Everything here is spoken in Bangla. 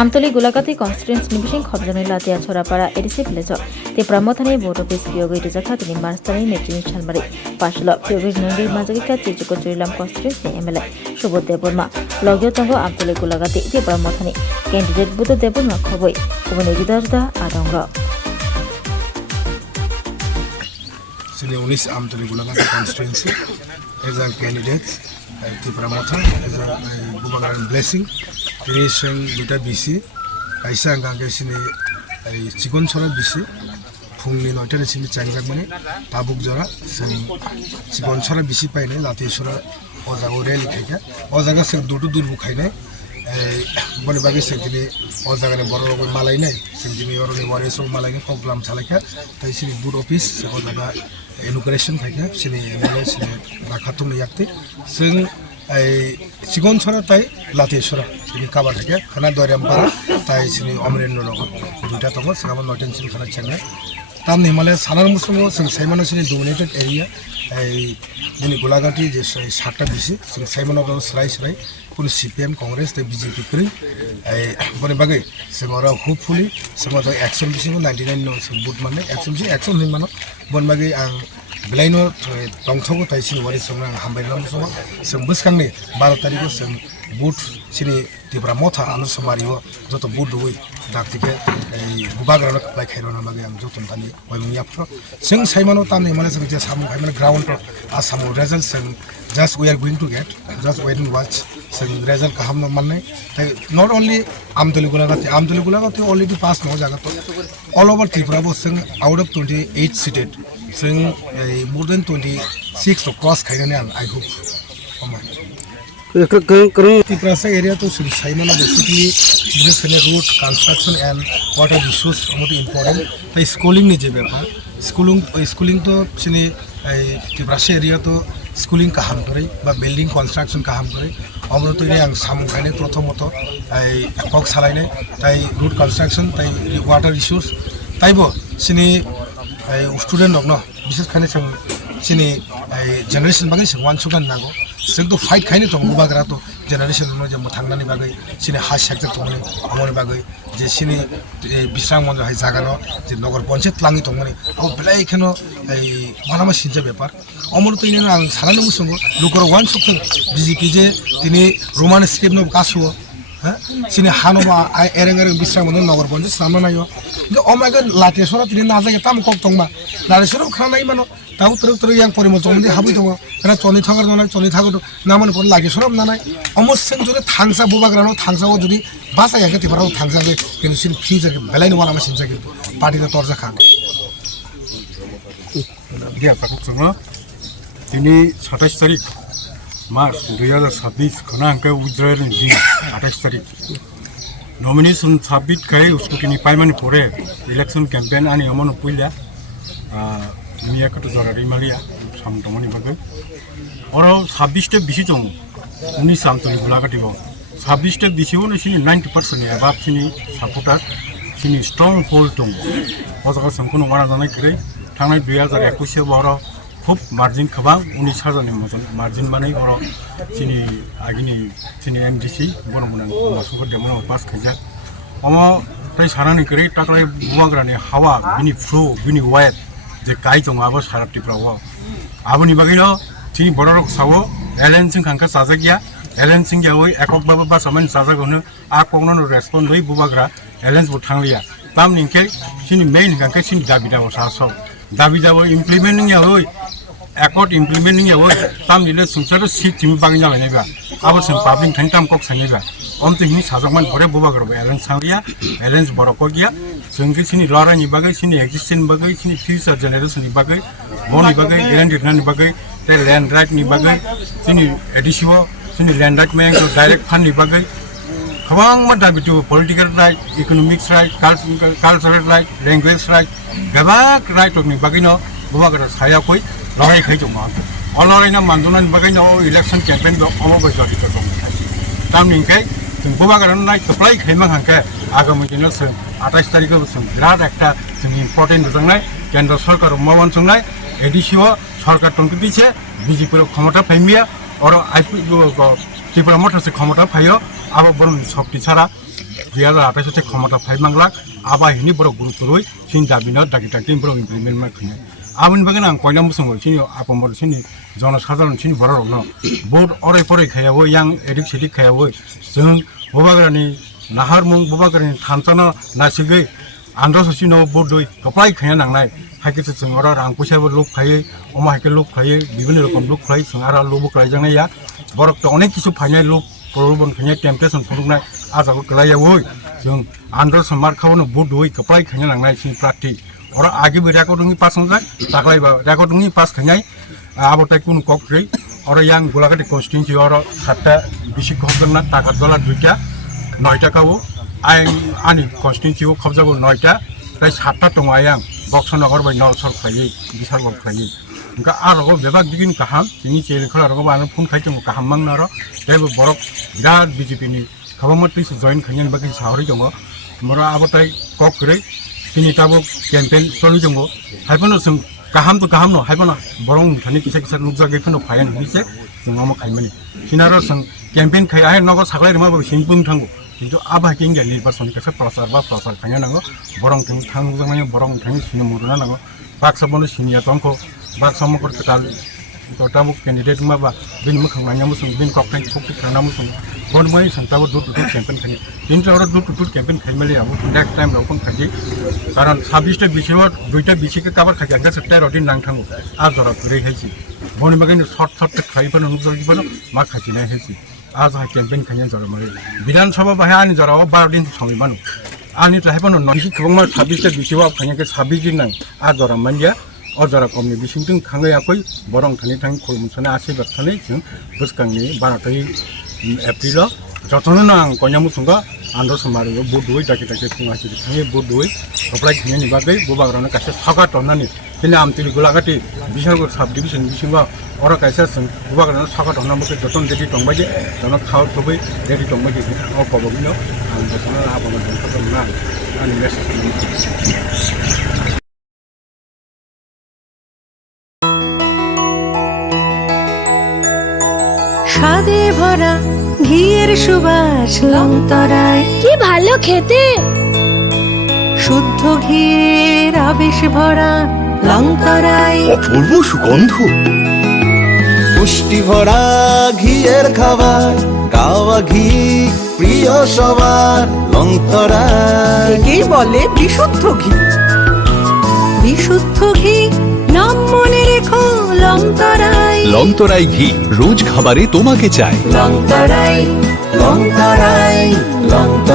আমতলী গোলাঘাটি কনস্টিটুয়েন্সি নিবিসিং খবজনি লাতিয়া ছড়াপাড়া এডিসি ভিলেজ তেপ্রা মথানি ভোট অফিস পিওগৈ রিজাখা তিনি মার্চতানি মেট্রিনি সালমারি পাশল পিওগৈ নঙ্গির মাজাগিকা চিচুকো চুরিলাম কনস্টিটুয়েন্সি এমএলএ সুবোধ দেববর্মা লগিও তঙ্গ আমতলী গোলাঘাটি তেপ্রা মথানি candidate Budh Debbarma খবই কুবনি জুদা আদঙ্গ Sini Unis Amtoli Golagati constituency as a candidate, Tipramotha as a Gubagaran blessing, creation Duta BC, Kaisa and Ganga Sini Chigon Sora BC, Pungli Notan Sini Changmani, Tabuk Zora, Chigon Sora BC Pine, Latisura, Ozagorel Kaka, Ozaga Dutu Durbukaine, Bonibagi Sentini, Ozagan Boro Malay, Sentini or Warriors of Malay, Poglam Salaka, Taisini Good Office, Ozaga. Inauguration থাকে সিনি এমএলএ সিনি রাখাতুম ইয়াকতে সিং এই চিকন ছড়া তাই লাতি ছড়া সিনি কাবার থাকে খানা দরিয়ামপাড়া তাই সিনি অমরেন্দ্র নগর দুইটা তখন সামন নটেন সিনি খানা চেন্নাই তাম হিমালয় সানার মুসলিম সিং সাইমানো সিনি ডমিনেটেড এরিয়া এই যিনি গোলাঘাটি যে 7টা বিসি সিং সাইমানো সরাই সরাই কোনো সিপিএম কংগ্রেস তাই বিজেপি করি এই বনে বাগে সিং ওরা হোপফুলি সিং ওরা অ্যাকশন বিসি 99 সিং বুট মানে অ্যাকশন হিমানো বনবাগে আং বেলাইনো টংথগো তাই সিনি ওয়ারি সং হামবাইলাম সং সিং বসখাংনি 12 তারিখে সিং বুট সিনি Tipramotha anu samario joto budu wi daktige ei bubagrano kaplai khairona mage am joton tani oimi apro sing saimano tamni mane sing je sam mane ground to asam result sing just we are going to get just wait and watch sing result kaham no manne not only Amtoli Golagati already passed no jaga to all over Tripura was sing out of 28 seated sing more than 26 to cross khairane I hope Tripura area to Simon basically business road construction and water issues are important. The schooling is schooling to sini Tripura area to schooling kaham kore ba building construction kaham kore. Amro to ini ang sam kaine prothomoto ekok salaine tai road construction tai water issues tai bo sini student no বিশেষ খানে sini generation bagai sing one sugan nago sing to fight khaine to bubagra to generation no je mothangani bagai sini ha sector to mane amoni bagai je sini bisram mon hai jaga no je nogor panchayat langi to mane o belai kheno ei manama sinja ব্যাপার amor to ine ang sarano musungo lukor one sukto bjp je tini roman script no kaso sini hanoba erengar bisram mon nogor panchayat samna nayo কিন্তু অমাগা লাতেছরা তিনি না জায়গা তাম কক তংবা লাতেছরা খানাই মানো তাও তর ইয়াং পরিমল জমদে হাবি দङ এরা চনি থাগার নয় চনি থাগো নামান পর লাগেছরা নানাই অমসেং জুরে থাংসা বুবাগ্রানো থাংসাও যদি বাসায় একে তিবারাও থাংসাবে কিন্তু সিন ফিউচার বেলাইনো ওয়ালা মাসিন জায়গা কিন্তু পার্টিতে তরজা খান দিয়া পাকুছনো তিনি 27 তারিখ মার্চ 2026 খনাঙ্কে উজ্জয়ন দিন 28 তারিখ nomination submit kai usko kini paiman pore election campaign ani amon puila miya kato jagari malia samtomoni bagai oro 26 te bisi jong uni samtoli Golagati bo 26 te bisi ono sini 90% above sini supporter sini strong hold tong ojaga samkono wara janai kre thangnai 2021 boro খুব মার্জিন খবা 19,000 মতন মার্জিন মানে বড় চিনি আগিনি চিনি এমডিসি বড় মনে মাসুকর দেমন পাস খাইজা অমা তাই সারানি করে টাকলাই বুয়াগ্রানি হাওয়া বিনি ফ্লো বিনি ওয়েট যে কাই জং আবো সারাটি প্রাও আবনি বাগিনো চিনি বড় রক সাও এলেনসিং খানকা সাজাগিয়া এলেনসিং গিয়া ওই একক বাবা বা সামান সাজাগনো আ কোননো রেসপন্ড হই বুবাগ্রা এলেন্স বো থাংলিয়া তাম নিকে চিনি মেইন খানকা চিনি দাবি দাও সাসো দাবি দাও ইমপ্লিমেন্টিং ইয়া ওই Accord implementing your work, some leaders who sort of sit in Bagina Neva. I was in public Tantam Cox and Neva. On to him, Sazaman for a Bobagra, Ellen Sangia, Ellen's Borokogia, Sungisini, Laura Nibagay, in the existing bagay, in the future generation Nibagay, Boni Bagay, Grand Nibagay, the land right Nibagay, Sini Edisio, Sini land right man, direct fund Nibagay. Kawang Madabi to political right, economics right, cultural right, language right, Gavak right of Nibagino, Bobagra Hayakoi. লড়াই খাই জমা অলরাই না মানজনান বাগাই না ইলেকশন ক্যাম্পেইন দ অমবৈ জড়িত দं তাম নিংখাই जों बोबागारानो नाय सप्लाय खायमा हांखे आगामी दिनाव जों 28 तारिखाव जों बिराद एकटा जों इम्पर्टेन्ट जोंनाय केन्द्र सरकार मावन जोंनाय एडिसिओ सरकार तंक दिसे बीजेपी क्षमता फाइमिया और आईपी त्रिपुरा मथासे क्षमता फायो आबो बरन शक्ति छाड़ा 2028 হচ্ছে ক্ষমতা ফাইমাংলাক আবার হিনি বড় গুরুত্বই সিন দাবিনো দাগি দাগি বড় ইমপ্লিমেন্ট মাখনে আমিন বাগান আং কয়না মুসঙ্গ সিনি আপমর সিনি জনসাধারণ সিনি বড় রং বহুত অরে পরে খায়াবো ইয়াং এদিক সেদিক খায়াবো जों बबाग्रानि नाहारमुं बबाग्रानि थानसाना नासिगै आन्ध्र सचिनाव बदय कपाय खाया नांनाय हाइकेसो जों अरा रां फैसाबो लुक खायो अमा हाइके लुक खायो बिभिन्न रकम लुक खायो जों आरा लुबुक लायजांनाया बरक अनेक किसु फायनाय लुक प्रलोभन खायनाय टेम्पटेसन फुरुंनाय आजाखौ गलायावै जों आन्ध्र समार खावनो बदय कपाय खाया नांनाय सिनि प्रार्थी अरा आगे रेकर्डिंनि पास होनजाय दाखलायबा रेकर्डिंनि पास खायनाय आबोताय कुनु कक्रै अरा यां गोलाघाटी कन्स्टिट्युन्सि अरा 7টা बिसि खबदोंना टाकातला 2টা 9টা खावो आंनि कन्स्टिट्युन्सियाव खबजाबो 9টা फ्राय 7টা दङ आं बक्सनगर बाय नलसर खायो बिसारगल खायो ओंका आरो बेबाग दिगिन गाहाम जोंनि जेलखौ आरो मानो फन खायजों गाहाम मांनो आरो जेबो बरक बिराद बिजेपिनि खाबामतिसो जइन खायनि बागै सावरि दङ मरा आबोताय कक्रै दिनै दाबो केम्पेन सलि दङ हायबनो जों गाहाम न हायबनो बरं थानि किसा किसा नुजागै फनो फायन बिसे जों मा खायमानि सिनारो जों केम्पेन खाय आय नगर सागलाय माबा सिं बुं थांगो किन्तु आबा किं गे निर्वाचन कासे प्रचार खायना नांगो बरं थांजांनाय बरं थांनि सिनो मुरना नांगो बाक्साबनो सिनिया तंखौ बाक्सा मकर कटाल गटाबो कैंडिडेट माबा बिन मखांनाया मुसुं बिन कक्टाइ फुकि खाना मुसुं बनमाय संताबो दुट कैंपेन खाय किन्तु आरो दुट कैंपेन खायमाले आबो नेक्स्ट टाइम रखन खायि कारण 26टा बिसिव 2टा बिसिके काबार खाय आंगा 17 दिन नां थांगो आजरा गरै हायसि बनमागैनो शर्ट खायबो नुजरिबो मा खायजिनाय हायसि आज हा कैंपेन खायन जरा मारे विधानसभा बाहे आनि जराव 12 दिन समय मानु आनि थायबनो नखि खबमा 26टा बिसिव खायनके 26 दिन नां आजरा मानया अजरा कमनि बिसिंथिं खांगायाखै बरं थानि थां खलमसने आशीर्बाद थानि जों बुसकांनि 12 एप्रिल जतन नां कन्यामुसुंगा आन्ध्र समारियो बदुय दाके खुंगासि थाङे बदुय अप्लाइ खायनि बागै बबाग्रानो कासे सगा तनानि दिनै आमतिलि गोलाघाटी बिसारगढ़ सब डिभिजन बिसिंगा अरा कायसा जों बबाग्रानो सगा तनामो जतन रेडी दंबायजे जन खाव थबै रेडी दंबायजे अ पबगिनो आं जतन आबामा दंखादोंना आंनि मेसेज স্বাদে ভরা ঘিয়ের সুবাস লংতরায় কি ভালো খেতে শুদ্ধ ঘিয়ের আবেশ ভরা লংতরায় অপূর্ব সুগন্ধ পুষ্টি ভরা ঘিয়ের খাবার গাওয়া ঘি প্রিয় সবার লংতরায় একেই বলে বিশুদ্ধ ঘি বিশুদ্ধ ঘি নাম মনে রেখো লংতরায় লংতরাই ঘি রোজ খাবারে তোমাকে চাই লংতরায় লংতরায় লংতরায়